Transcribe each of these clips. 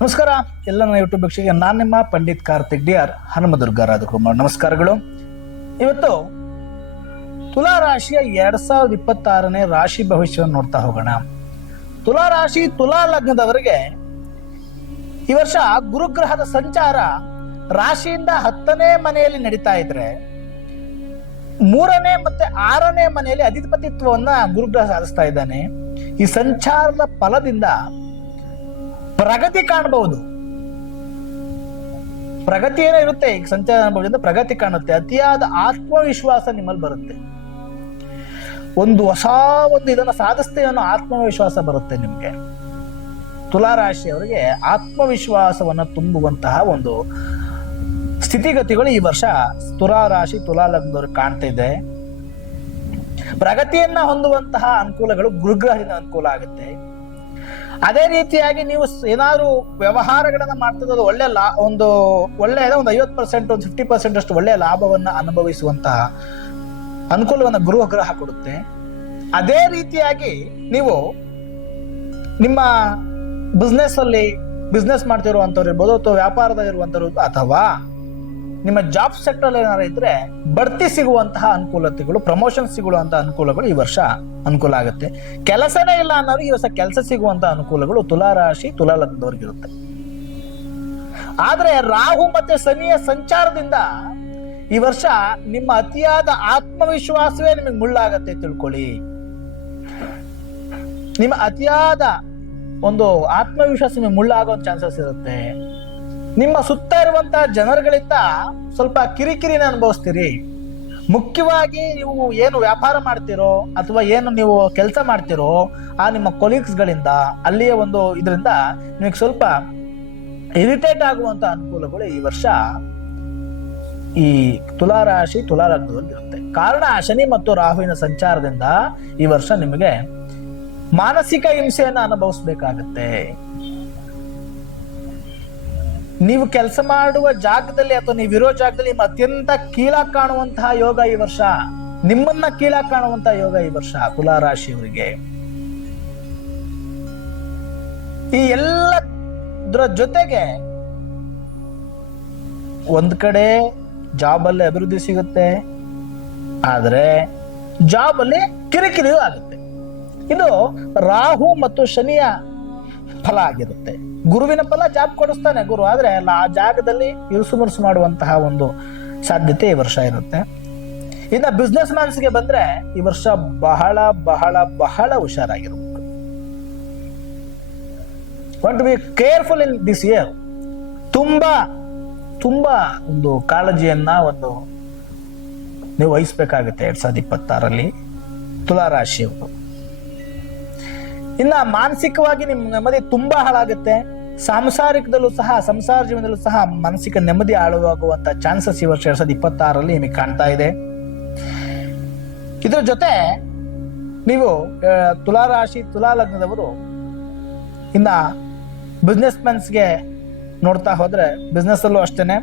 ನಮಸ್ಕಾರ. ಎಲ್ಲ ನನ್ನ ಯೂಟ್ಯೂಬ್ ವೀಕ್ಷಕರಿಗೆ, ನಾನು ನಿಮ್ಮ ಪಂಡಿತ್ ಕಾರ್ತಿಕ್ ಡಿ ಆರ್ ಹನುಮದುರ್ಗ ರಾಧಕುಮಾರ್ ನಮಸ್ಕಾರಗಳು. ಇವತ್ತು ತುಲಾ ರಾಶಿಯ ಎರಡ್ ಸಾವಿರದ ಇಪ್ಪತ್ತಾರನೇ ರಾಶಿ ಭವಿಷ್ಯವನ್ನು ನೋಡ್ತಾ ಹೋಗೋಣ. ತುಲಾ ರಾಶಿ, ತುಲಾ ಲಗ್ನದವರಿಗೆ ಈ ವರ್ಷ ಗುರುಗ್ರಹದ ಸಂಚಾರ ರಾಶಿಯಿಂದ ಹತ್ತನೇ ಮನೆಯಲ್ಲಿ ನಡೀತಾ ಇದ್ರೆ, ಮೂರನೇ ಮತ್ತೆ ಆರನೇ ಮನೆಯಲ್ಲಿ ಅಧಿಪತಿತ್ವವನ್ನ ಗುರುಗ್ರಹ ಸಾಧಿಸ್ತಾ ಇದ್ದಾನೆ. ಈ ಸಂಚಾರದ ಫಲದಿಂದ ಪ್ರಗತಿ ಕಾಣಬಹುದು ಪ್ರಗತಿ ಏನೋ ಇರುತ್ತೆ ಈಗ ಸಂಚಾರ ಅನುಭವದಿಂದ ಪ್ರಗತಿ ಕಾಣುತ್ತೆ. ಅತಿಯಾದ ಆತ್ಮವಿಶ್ವಾಸ ನಿಮ್ಮಲ್ಲಿ ಬರುತ್ತೆ. ಒಂದು ಹೊಸ ಒಂದು ಇದನ್ನ ಸಾಧಿಸ್ತೇವೆ ಅನ್ನೋ ಆತ್ಮವಿಶ್ವಾಸ ಬರುತ್ತೆ ನಿಮ್ಗೆ. ತುಲಾ ಆತ್ಮವಿಶ್ವಾಸವನ್ನು ತುಂಬುವಂತಹ ಒಂದು ಸ್ಥಿತಿಗತಿಗಳು ಈ ವರ್ಷ ತುಲಾ ರಾಶಿ ತುಲಾ ಕಾಣ್ತಾ ಇದೆ. ಪ್ರಗತಿಯನ್ನ ಹೊಂದುವಂತಹ ಅನುಕೂಲಗಳು ಗುರುಗ್ರಹದಿಂದ ಅನುಕೂಲ ಆಗುತ್ತೆ. ಅದೇ ರೀತಿಯಾಗಿ ನೀವು ಏನಾದ್ರು ವ್ಯವಹಾರಗಳನ್ನ ಮಾಡ್ತಿರೋದು ಒಳ್ಳೆ ಲಾ, ಒಂದು ಒಳ್ಳೆ ಒಂದು ಐವತ್ತು ಪರ್ಸೆಂಟ್ ಒಂದು ಫಿಫ್ಟಿ ಪರ್ಸೆಂಟ್ ಅಷ್ಟು ಒಳ್ಳೆಯ ಲಾಭವನ್ನ ಅನುಭವಿಸುವಂತಹ ಅನುಕೂಲವನ್ನ ಗೃಹಗ್ರಹ ಕೊಡುತ್ತೆ. ಅದೇ ರೀತಿಯಾಗಿ ನೀವು ನಿಮ್ಮ ಬಿಸ್ನೆಸ್ ಅಲ್ಲಿ ಬಿಸ್ನೆಸ್ ಮಾಡ್ತಿರುವಂತವ್ರು ಇರ್ಬೋದು ಅಥವಾ ವ್ಯಾಪಾರದ ಇರುವಂಥವ್ರು ಅಥವಾ ನಿಮ್ಮ ಜಾಬ್ ಸೆಕ್ಟರ್ ಏನಾದ್ರು ಇದ್ರೆ ಬಡ್ತಿ ಸಿಗುವಂತಹ ಅನುಕೂಲತೆಗಳು ಪ್ರಮೋಷನ್ ಸಿಗುವಂತಹ ಅನುಕೂಲಗಳು ಈ ವರ್ಷ ಅನುಕೂಲ ಆಗುತ್ತೆ. ಕೆಲಸನೇ ಇಲ್ಲ ಅನ್ನೋರು ಈ ವರ್ಷ ಕೆಲಸ ಸಿಗುವಂತಹ ಅನುಕೂಲಗಳು ತುಲಾ ರಾಶಿ ತುಲಾ ಲಗ್ನದವ್ರಿಗಿರುತ್ತೆ ಆದ್ರೆ ರಾಹು ಮತ್ತೆ ಶನಿಯ ಸಂಚಾರದಿಂದ ಈ ವರ್ಷ ನಿಮ್ಮ ಅತಿಯಾದ ಆತ್ಮವಿಶ್ವಾಸವೇ ನಿಮಗೆ ಮುಳ್ಳಾಗತ್ತೆ ತಿಳ್ಕೊಳ್ಳಿ. ನಿಮ್ಮ ಅತಿಯಾದ ಒಂದು ಆತ್ಮವಿಶ್ವಾಸ ನಿಮಗೆ ಮುಳ್ಳಾಗೋ ಚಾನ್ಸಸ್ ಇರುತ್ತೆ. ನಿಮ್ಮ ಸುತ್ತ ಇರುವಂತಹ ಜನರುಗಳಿಂದ ಸ್ವಲ್ಪ ಕಿರಿಕಿರಿನ ಅನುಭವಿಸ್ತೀರಿ. ಮುಖ್ಯವಾಗಿ ನೀವು ಏನು ವ್ಯಾಪಾರ ಮಾಡ್ತಿರೋ ಅಥವಾ ಏನು ನೀವು ಕೆಲಸ ಮಾಡ್ತಿರೋ ಆ ನಿಮ್ಮ ಕೊಲೀಗ್ಸ್ಗಳಿಂದ ಅಲ್ಲಿಯ ಒಂದು ಇದರಿಂದ ನಿಮಗೆ ಸ್ವಲ್ಪ ಇರಿಟೇಟ್ ಆಗುವಂತ ಅನುಕೂಲಗಳು ಈ ವರ್ಷ ಈ ತುಲಾರಾಶಿ ರಾಶಿ ತುಲಾ ಲಗ್ನದಲ್ಲಿ ಇರುತ್ತೆ ಕಾರಣ ಶನಿ ಮತ್ತು ರಾಹುವಿನ ಸಂಚಾರದಿಂದ ಈ ವರ್ಷ ನಿಮಗೆ ಮಾನಸಿಕ ಹಿಂಸೆಯನ್ನು ಅನುಭವಿಸ್ಬೇಕಾಗತ್ತೆ. ನೀವು ಕೆಲಸ ಮಾಡುವ ಜಾಗದಲ್ಲಿ ಅಥವಾ ನೀವು ಇರೋ ಜಾಗದಲ್ಲಿ ನಿಮ್ಮ ಅತ್ಯಂತ ಕೀಳಾಗಿ ಕಾಣುವಂತಹ ಯೋಗ ಈ ವರ್ಷ. ನಿಮ್ಮನ್ನ ಕೀಳ ಕಾಣುವಂತಹ ಯೋಗ ಈ ವರ್ಷ ತುಲಾ ರಾಶಿಯವರಿಗೆ ಈ ಎಲ್ಲದರ ಜೊತೆಗೆ ಒಂದ್ ಕಡೆ ಜಾಬ್ ಅಲ್ಲಿ ಅಭಿವೃದ್ಧಿ ಸಿಗುತ್ತೆ. ಆದ್ರೆ ಜಾಬ್ ಅಲ್ಲಿ ಕಿರಿಕಿರಿಯೂ ಆಗುತ್ತೆ. ಇದು ರಾಹು ಮತ್ತು ಶನಿಯ ಫಲ ಆಗಿರುತ್ತೆ. ಗುರುವಿನ ಫಲ ಜಾಬ್ ಕೊಡಿಸ್ತಾನೆ ಗುರು. ಆದರೆ ಅಲ್ಲ, ಆ ಜಾಗದಲ್ಲಿ ಇರುಸು ಮುರುಸು ಮಾಡುವಂತಹ ಒಂದು ಸಾಧ್ಯತೆ ಈ ವರ್ಷ ಇರುತ್ತೆ. ಇನ್ನ ಬಿಸ್ನೆಸ್ ಮ್ಯಾನ್ಸ್ಗೆ ಬಂದ್ರೆ ಈ ವರ್ಷ ಬಹಳ ಬಹಳ ಬಹಳ ಹುಷಾರಾಗಿರ್ಬೇಕು. To be careful in this year ತುಂಬಾ ತುಂಬಾ ಒಂದು ಕಾಳಜಿಯನ್ನ ಒಂದು ನೀವು ವಹಿಸ್ಬೇಕಾಗುತ್ತೆ ಎರಡ್ ಸಾವಿರದ ಇಪ್ಪತ್ತಾರಲ್ಲಿ ತುಲಾ ರಾಶಿ ಇನ್ನ ಮಾನಸಿಕವಾಗಿ ನಿಮ್ಮ ನೆಮ್ಮದಿ ತುಂಬಾ ಹಾಳಾಗುತ್ತೆ. ಸಾಂಸಾರಿಕದಲ್ಲೂ ಸಹ, ಸಂಸಾರ ಜೀವನದಲ್ಲೂ ಸಹ ಮಾನಸಿಕ ನೆಮ್ಮದಿ ಆಳುವಾಗುವಂತ ಚಾನ್ಸಸ್ ಈ ವರ್ಷ ಎರಡ್ ಸಾವಿರದ ಇಪ್ಪತ್ತಾರರಲ್ಲಿ ನಿಮಗೆ ಕಾಣ್ತಾ ಇದೆ. ಇದರ ಜೊತೆ ನೀವು ತುಲಾ ರಾಶಿ, ತುಲಾ ಲಗ್ನದವರು ಇನ್ನ ಬಿಸ್ನೆಸ್ ಮೆನ್ಸ್ಗೆ ನೋಡ್ತಾ ಹೋದ್ರೆ ಬಿಸ್ನೆಸ್ ಅಲ್ಲೂ ಅಷ್ಟೇನೆ.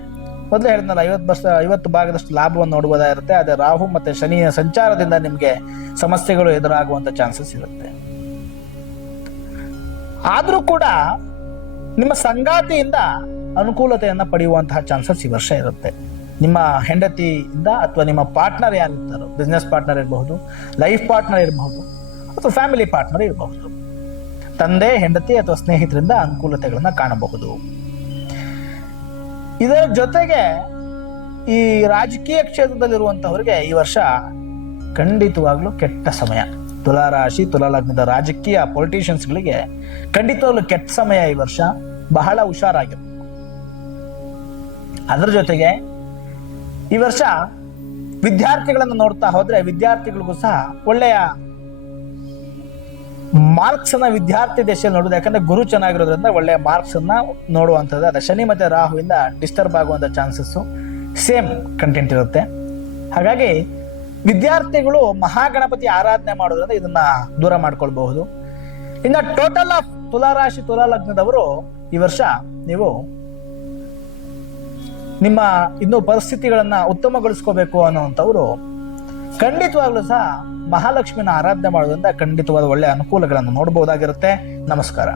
ಮೊದಲೇ ಹೇಳಿದ್ನಲ್ಲ, ಐವತ್ತು ವರ್ಷ, ಐವತ್ತು ಭಾಗದಷ್ಟು ಲಾಭವನ್ನು ನೋಡುವುದಾಗಿರುತ್ತೆ. ಅದೇ ರಾಹು ಮತ್ತೆ ಶನಿಯ ಸಂಚಾರದಿಂದ ನಿಮಗೆ ಸಮಸ್ಯೆಗಳು ಎದುರಾಗುವಂತ ಚಾನ್ಸಸ್ ಇರುತ್ತೆ. ಆದರೂ ಕೂಡ ನಿಮ್ಮ ಸಂಗಾತಿಯಿಂದ ಅನುಕೂಲತೆಯನ್ನ ಪಡೆಯುವಂತಹ ಚಾನ್ಸಸ್ ಈ ವರ್ಷ ಇರುತ್ತೆ. ನಿಮ್ಮ ಹೆಂಡತಿಯಿಂದ ಅಥವಾ ನಿಮ್ಮ ಪಾರ್ಟ್ನರ್ ಯಾರಿರ್ತಾರೋ ಬಿಸ್ನೆಸ್ ಪಾರ್ಟ್ನರ್ ಇರಬಹುದು ಲೈಫ್ ಪಾರ್ಟ್ನರ್ ಇರಬಹುದು, ಅಥವಾ ಫ್ಯಾಮಿಲಿ ಪಾರ್ಟ್ನರ್ ಇರಬಹುದು. ತಂದೆ, ಹೆಂಡತಿ ಅಥವಾ ಸ್ನೇಹಿತರಿಂದ ಅನುಕೂಲತೆಗಳನ್ನು ಕಾಣಬಹುದು. ಇದರ ಜೊತೆಗೆ ಈ ರಾಜಕೀಯ ಕ್ಷೇತ್ರದಲ್ಲಿರುವಂಥವ್ರಿಗೆ ಈ ವರ್ಷ ಖಂಡಿತವಾಗ್ಲೂ ಕೆಟ್ಟ ಸಮಯ. ತುಲಾ ತುಲಾಲಗ್ನದ ರಾಜಕೀಯ ಪೊಲಿಟಿಷಿಯನ್ಸ್ಗಳಿಗೆ ಖಂಡಿತವಾಗ್ಲೂ ಕೆಟ್ಟ ಸಮಯ ಈ ವರ್ಷ. ಬಹಳ ಹುಷಾರಾಗಿರ್ಬೇಕು. ಅದರ ಜೊತೆಗೆ ಈ ವರ್ಷ ವಿದ್ಯಾರ್ಥಿಗಳನ್ನು ನೋಡ್ತಾ ಹೋದ್ರೆ ವಿದ್ಯಾರ್ಥಿಗಳಿಗೂ ಸಹ ಒಳ್ಳೆಯ ಮಾರ್ಕ್ಸ್ ಅನ್ನ ವಿದ್ಯಾರ್ಥಿ ದೇಶದಲ್ಲಿ ನೋಡೋದು ಯಾಕಂದ್ರೆ ಗುರು ಚೆನ್ನಾಗಿರೋದ್ರಿಂದ ಒಳ್ಳೆಯ ಮಾರ್ಕ್ಸ್ ಅನ್ನ ನೋಡುವಂಥದ್ದು. ಅದ ಶನಿ ಮತ್ತೆ ರಾಹುವಿಂದ ಡಿಸ್ಟರ್ಬ್ ಆಗುವಂತ ಚಾನ್ಸಸ್ ಸೇಮ್ ಕಂಟೆಂಟ್ ಇರುತ್ತೆ. ಹಾಗಾಗಿ ವಿದ್ಯಾರ್ಥಿಗಳು ಮಹಾಗಣಪತಿ ಆರಾಧನೆ ಮಾಡೋದ್ರಿಂದ ಇದನ್ನ ದೂರ ಮಾಡ್ಕೊಳ್ಬಹುದು. ಇನ್ನ ಟೋಟಲ್ ಆಫ್ ತುಲಾರಾಶಿ ತುಲಾ ಲಗ್ನದವರು ಈ ವರ್ಷ ನೀವು ನಿಮ್ಮ ಇನ್ನು ಪರಿಸ್ಥಿತಿಗಳನ್ನ ಉತ್ತಮಗೊಳಿಸ್ಕೋಬೇಕು ಅನ್ನುವಂಥವ್ರು ಖಂಡಿತವಾಗ್ಲೂ ಸಹ ಮಹಾಲಕ್ಷ್ಮಿನ ಆರಾಧನೆ ಮಾಡೋದ್ರಿಂದ ಖಂಡಿತವಾದ ಒಳ್ಳೆಯ ಅನುಕೂಲಗಳನ್ನು ನೋಡಬಹುದಾಗಿರುತ್ತೆ ನಮಸ್ಕಾರ.